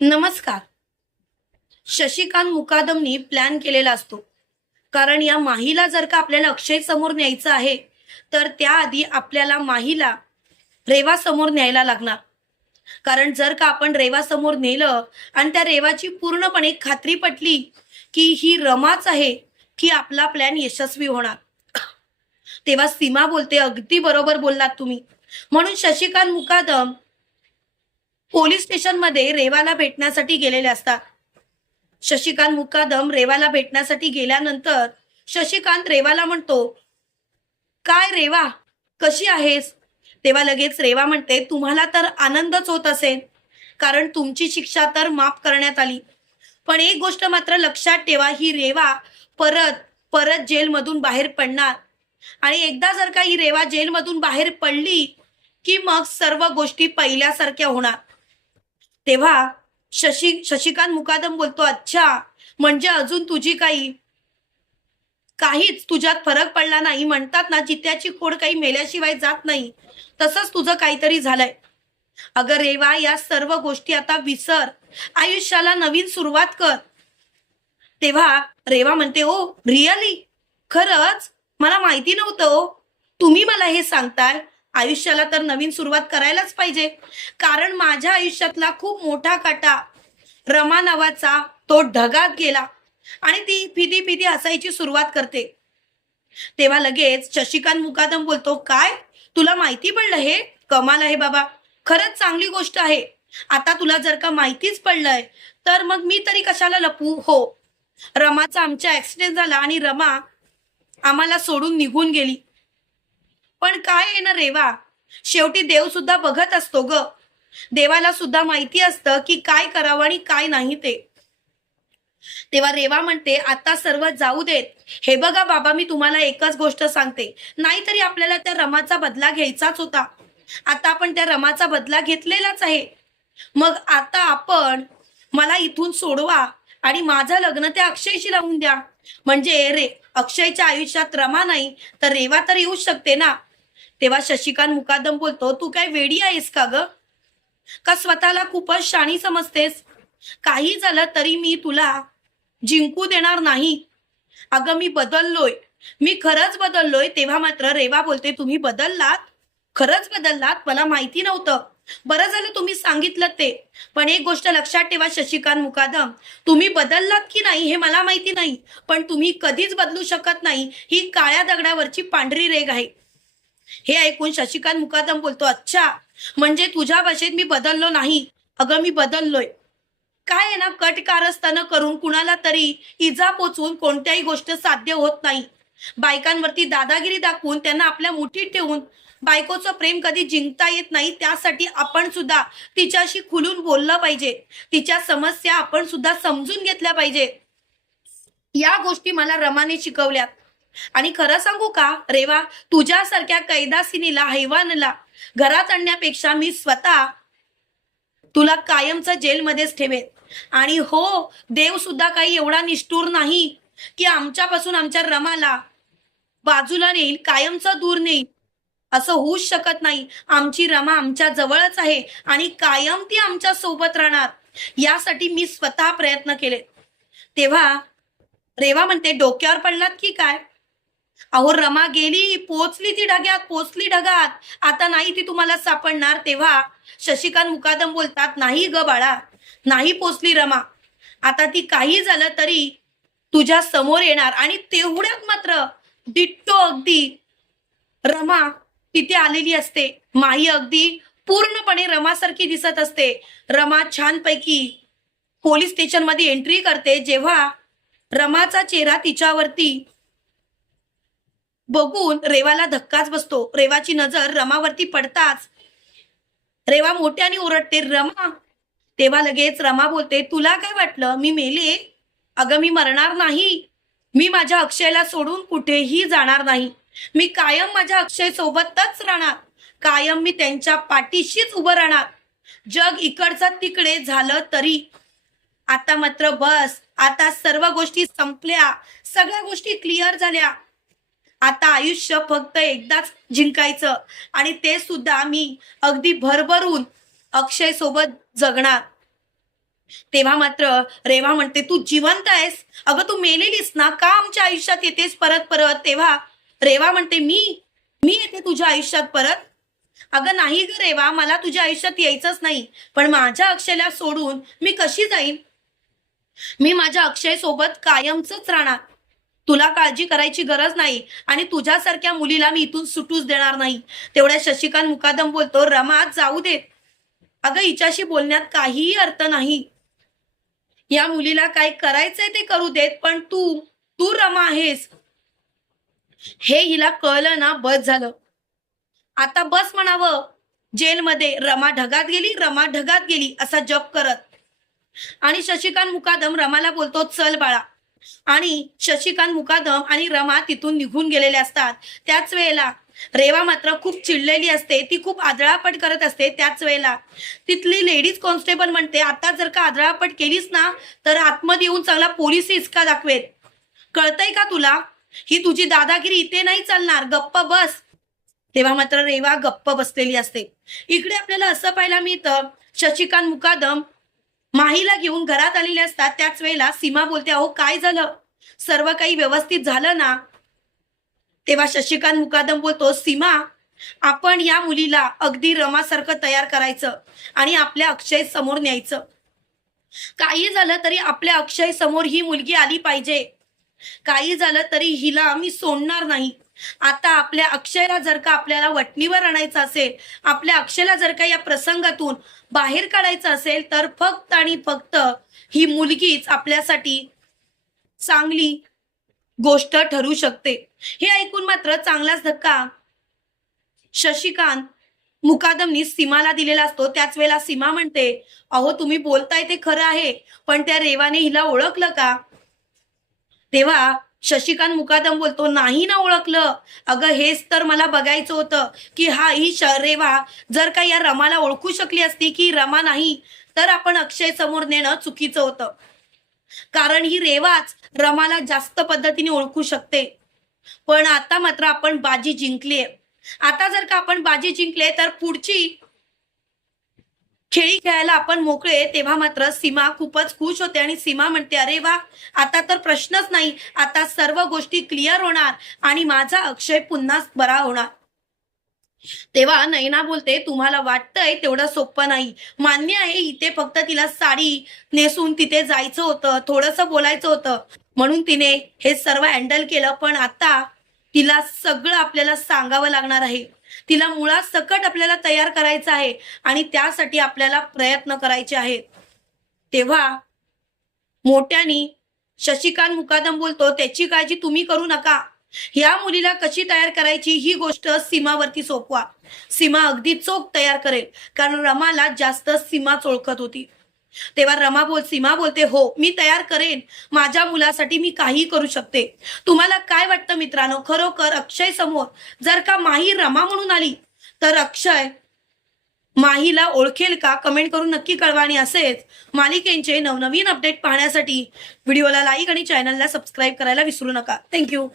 नमस्कार. शशिकांत मुकादमनी प्लॅन केलेला असतो. कारण या माहीला जर का आपल्याला अक्षय समोर न्यायचं आहे तर त्याआधी आपल्याला माहीला रेवा समोर न्यायला लागणार. कारण जर का आपण रेवा समोर नेलं आणि त्या रेवाची पूर्णपणे खात्री पटली की ही रमाच आहे की आपला प्लॅन यशस्वी होणार. तेव्हा सीमा बोलते अगदी बरोबर बोललात तुम्ही. म्हणून शशिकांत मुकादम पोलीस स्टेशनमध्ये रेवाला भेटण्यासाठी गेलेले असतात. शशिकांत मुकादम रेवाला भेटण्यासाठी गेल्यानंतर शशिकांत रेवाला म्हणतो काय रेवा? कशी आहेस? तेव्हा लगेच रेवा म्हणते तुम्हाला तर आनंदच होत असेल कारण तुमची शिक्षा तर माफ करण्यात आली. पण एक गोष्ट मात्र लक्षात ठेवा ही रेवा परत परत जेलमधून बाहेर पडणार. आणि एकदा जर का ही रेवा जेलमधून बाहेर पडली की मग सर्व गोष्टी पहिल्यासारख्या होणार. तेव्हा शशी शशिकांत मुकादम बोलतो अच्छा म्हणजे अजून तुझी काही काहीच तुझ्यात फरक पडला नाही. म्हणतात ना जित्याची खोड काही मेल्याशिवाय जात नाही. तसंच तुझं काहीतरी झालंय. अगं रेवा या सर्व गोष्टी आता विसर. आयुष्याला नवीन सुरुवात कर. तेव्हा रेवा म्हणते ओ रिअली? खरंच? मला माहिती नव्हतं तुम्ही मला हे सांगताय. आयुष्याला तर नवीन सुरुवात करायलाच पाहिजे. कारण माझ्या आयुष्यातला खूप मोठा काटा रमा नावाचा तो ढगात गेला आणि ती फिदी फिदी हसायची सुरुवात करते. तेव्हा लगेच शशिकांत मुकादम बोलतो काय? तुला माहिती पडलं हे? कमाल आहे बाबा. खरंच चांगली गोष्ट आहे. आता तुला जर का माहितीच पडलंय तर मग मी तरी कशाला लपू? हो. रमाचा आमच्या ऍक्सिडेंट झाला आणि रमा आम्हाला सोडून निघून गेली. पण काय आहे ना रेवा? शेवटी देव सुद्धा बघत असतो ग. देवाला सुद्धा माहिती असतं की काय करावं आणि काय नाही ते. तेव्हा रेवा म्हणते आता सर्व जाऊ देत. हे बघा बाबा मी तुम्हाला एकच गोष्ट सांगते. नाहीतरी आपल्याला त्या रमाचा बदला घ्यायचाच होता. आता आपण त्या रमाचा बदला घेतलेलाच आहे. मग आता आपण मला इथून सोडवा आणि माझं लग्न त्या अक्षयशी लावून द्या. म्हणजे रे अक्षयच्या आयुष्यात रमा नाही तर रेवा तर येऊ शकते ना. तेव्हा शशिकांत मुकादम बोलतो तू काय वेडी आहेस का ग? का स्वतःला खूपच शाणी समजतेस? काही झालं तरी मी तुला जिंकू देणार नाही. अगं मी बदललोय. मी खरंच बदललोय. तेव्हा मात्र रेवा बोलते तुम्ही बदललात? खरंच बदललात? मला माहिती नव्हतं. बरं झालं तुम्ही सांगितलं ते. पण एक गोष्ट लक्षात ठेवा शशिकांत मुकादम. तुम्ही बदललात की नाही हे मला माहिती नाही. पण तुम्ही कधीच बदलू शकत नाही. ही काळ्या दगडावरची पांढरी रेग आहे. हे ऐकून शशिकांत मुकादम बोलतो अच्छा म्हणजे तुझ्या भाषेत मी बदललो नाही. अगं मी बदललोय. काय आहे ना कट कारस्थानं करून कुणाला तरी इजा पोचवून कोणत्याही गोष्ट साध्य होत नाही. बायकांवरती दादागिरी दाखवून त्यांना आपल्या मुठीत ठेवून बायकोचं प्रेम कधी जिंकता येत नाही त्यासाठी आपण सुद्धा तिच्याशी खुलून बोललं पाहिजे. तिच्या समस्या आपण सुद्धा समजून घेतल्या पाहिजे. या गोष्टी मला रमाने शिकवल्यात. आणि खरं सांगू का? रेवा तुझ्यासारख्या कैदासिनीला हैवानला घरात आणण्यापेक्षा मी स्वतः तुला कायमचं जेलमध्येच ठेवेन. आणि हो देव सुद्धा काही एवढा निष्ठूर नाही की आमच्यापासून आमच्या रमाला बाजूला नेईल कायमचं दूर नेईल. असं होऊच शकत नाही. आमची रमा आमच्या जवळच आहे आणि कायम ती आमच्यासोबत राहणार. यासाठी मी स्वतः प्रयत्न केले. तेव्हा रेवा म्हणते डोक्यावर पडलात की काय? अहो रमा गेली पोचली ती ढग्यात पोचली ढगात. आता नाही ती तुम्हाला सापडणार तेव्हा. शशिकांत मुकादम बोलतात नाही ग बाळा नाही पोचली रमा. आता ती काही झालं तरी तुझ्या समोर येणार आणि तेवढ्यात मात्र डिट्टो अगदी रमा तिथे आलेली असते. माही अगदी पूर्णपणे रमासारखी दिसत असते. रमा छानपैकी पोलीस स्टेशनमध्ये एंट्री करते. जेव्हा रमाचा चेहरा तिच्यावरती बघून रेवाला धक्काच बसतो. रेवाची नजर रमावरती पडताच. रेवा मोठ्याने ओरडते रमा. तेव्हा लगेच रमा बोलते तुला काय वाटलं? मी मेले. अगं मी मरणार नाही. मी माझ्या अक्षयला सोडून कुठेही जाणार नाही. मी कायम माझ्या अक्षय सोबतच राहणार. कायम मी त्यांच्या पाठीशीच उभं राहणार. जग इकडचं तिकडे झालं तरी. आता मात्र बस. आता सर्व गोष्टी संपल्या. सगळ्या गोष्टी क्लिअर झाल्या. आता आयुष्य फक्त एकदाच जिंकायचं. आणि ते सुद्धा मी अगदी भरभरून अक्षय सोबत जगणार. तेव्हा मात्र रेवा म्हणते तू जिवंत आहेस. अगं तू मेलेलीस ना. का आमच्या आयुष्यात येतेस परत परत? तेव्हा रेवा म्हणते मी मी येते तुझ्या आयुष्यात परत? अगं नाही ग रेवा. मला तुझ्या आयुष्यात यायचंच नाही. पण माझ्या अक्षयला सोडून मी कशी जाईन? मी माझ्या अक्षय सोबत कायमच राहणार. तुला काळजी करायची गरज नाही आणि तुझ्यासारख्या मुलीला मी इथून सुटूच देणार नाही. तेवढ्या शशिकांत मुकादम बोलतो रमा जाऊ देत अगं हिच्याशी बोलण्यात काहीही अर्थ नाही. या मुलीला काय करायचंय ते करू देत पण तू तू रमा आहेस. हे हिला कळलं ना बस झालं. आता बस म्हणावं. जेलमध्ये रमा ढगात गेली रमा ढगात गेली असा जप करत. आणि शशिकांत मुकादम रमाला बोलतो चल बाळा आणि शशिकांत मुकादम आणि रमा तिथून निघून गेलेले असतात. त्याच वेळेला रेवा मात्र खूप चिडलेली असते. ती खूप आदळापट करत असते. त्याच वेळेला तिथली लेडीज कॉन्स्टेबल म्हणते आता जर का आदळापट केलीस ना तर आतमध्ये येऊन चांगला पोलीस इचका दाखवेल. कळतंय का तुला? ही तुझी दादागिरी इथे नाही चालणार. गप्प बस. तेव्हा मात्र रेवा गप्प बसलेली असते. इकडे आपल्याला असं पाहायला मिळतं शशिकांत मुकादम माहीला घेऊन घरात आलेले असतात. त्याच वेळेला सीमा बोलते अहो काय झालं? सर्व काही व्यवस्थित झालं ना? तेव्हा शशिकांत मुकादम बोलतो सीमा आपण या मुलीला अगदी रमासारखं तयार करायचं आणि आपल्या अक्षय समोर न्यायचं. काही झालं तरी आपल्या अक्षय समोर ही मुलगी आली पाहिजे. काही झालं तरी हिला मी सोडणार नाही. आता आपल्या अक्षयला जर का आपल्याला वटणीवर आणायचं असेल आपल्या अक्षयला जर का या प्रसंगातून बाहेर काढायचं असेल तर फक्त आणि फक्त ही मुलगीच आपल्यासाठी चांगली गोष्ट ठरू शकते. हे ऐकून मात्र चांगलाच धक्का शशिकांत मुकादमनी सीमाला दिलेला असतो. त्याच वेळेला सीमा म्हणते अहो तुम्ही बोलताय ते खरं आहे पण त्या रेवाने हिला ओळखलं का? तेव्हा शशिकांत मुकादम बोलतो नाही ना ओळखलं. अगं हेच तर मला बघायचं होतं की हा ही श- रेवा जर का या रमाला ओळखू शकली असती की रमा नाही तर आपण अक्षय समोर नेणं चुकीचं होतं. कारण ही रेवाच रमाला जास्त पद्धतीने ओळखू शकते. पण आता मात्र आपण बाजी जिंकलीये. आता जर का आपण बाजी जिंकले तर पुढची खेळी खेळायला आपण मोकळे तेव्हा मात्र सीमा खूपच खुश होते आणि सीमा म्हणते अरे वा आता तर प्रश्नच नाही आता सर्व गोष्टी क्लिअर होणार आणि माझा अक्षय पुन्हा बरा होणार. तेव्हा नैना बोलते तुम्हाला वाटतंय तेवढं सोपं नाही. मान्य आहे इथे फक्त तिला साडी नेसून तिथे जायचं होतं थोडंसं बोलायचं होतं. म्हणून तिने हे सर्व हँडल केलं पण आता तिला सगळं आपल्याला सांगावं लागणार आहे. तिला मुळात सकट आपल्याला तयार करायचं आहे आणि त्यासाठी आपल्याला प्रयत्न करायचे आहेत. तेव्हा मोठ्यानी शशिकांत मुकादम बोलतो त्याची काळजी तुम्ही करू नका. या मुलीला कशी तयार करायची ही गोष्ट सीमावरती सोपवा. सीमा अगदी चोख तयार करेल कारण रमाला जास्त सीमा चोळखत होती. तेव्हा रमा बोल सीमा बोलते हो मी तयार करेन. माझ्या मुलासाठी मी काही करू शकते. तुम्हाला काय वाटतं मित्रांनो? खरोखर अक्षय समोर जर का माही रमा म्हणून आली तर अक्षय माहीला ओळखेल का? कमेंट करून नक्की कळवा आणि असेच मालिकेंचे नवनवीन अपडेट पाहण्यासाठी व्हिडिओला लाईक आणि चॅनलला सबस्क्राईब करायला विसरू नका. थँक्यू